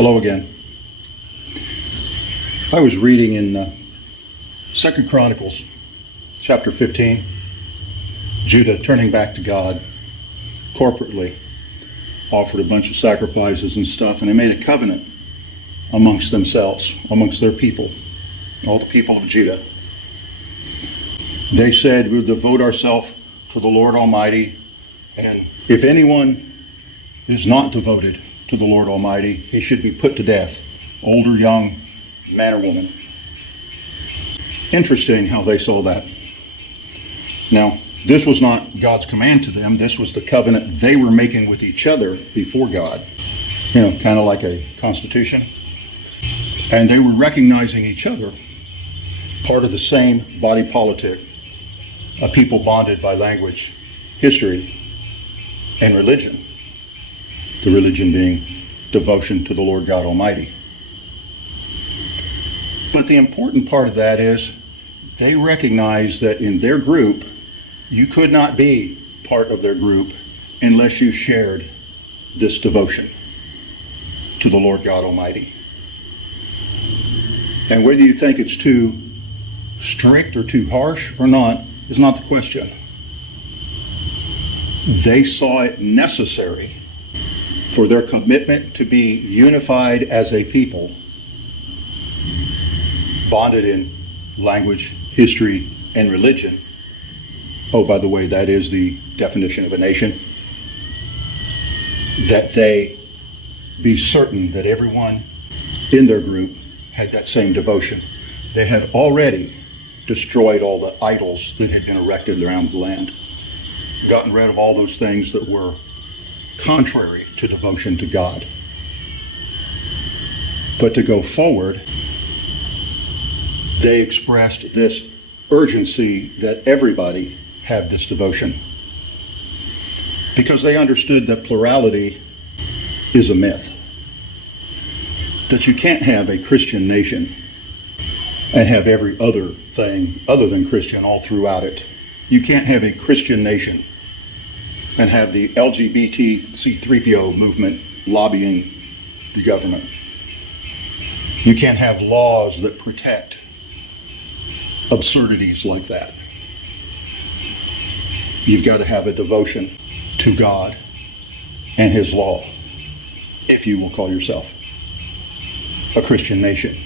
Hello again. I was reading in 2 Chronicles chapter 15, Judah turning back to God corporately, offered a bunch of sacrifices and stuff, and they made a covenant amongst themselves, amongst their people, all the people of Judah. They said, we'll devote ourselves to the Lord Almighty, and if anyone is not devoted to the Lord Almighty, he should be put to death, old or young, man or woman. Interesting how they saw that. Now, this was not God's command to them. This was the covenant they were making with each other before God. Kind of like a constitution. And they were recognizing each other, part of the same body politic, a people bonded by language, history, and religion. The religion being devotion to the Lord God Almighty. But the important part of that is they recognize that in their group, you could not be part of their group unless you shared this devotion to the Lord God Almighty. And whether you think it's too strict or too harsh or not is not the question. They saw it necessary for their commitment to be unified as a people, bonded in language, history, and religion. Oh, by the way, that is the definition of a nation. That they be certain that everyone in their group had that same devotion. They had already destroyed all the idols that had been erected around the land, gotten rid of all those things that were contrary to devotion to God. But to go forward, they expressed this urgency that everybody have this devotion, because they understood that plurality is a myth, that you can't have a Christian nation and have every other thing other than Christian all throughout it. You can't have a Christian nation and have the LGBT C-3PO movement lobbying the government. You can't have laws that protect absurdities like that. You've got to have a devotion to God and His law if you will call yourself a Christian nation.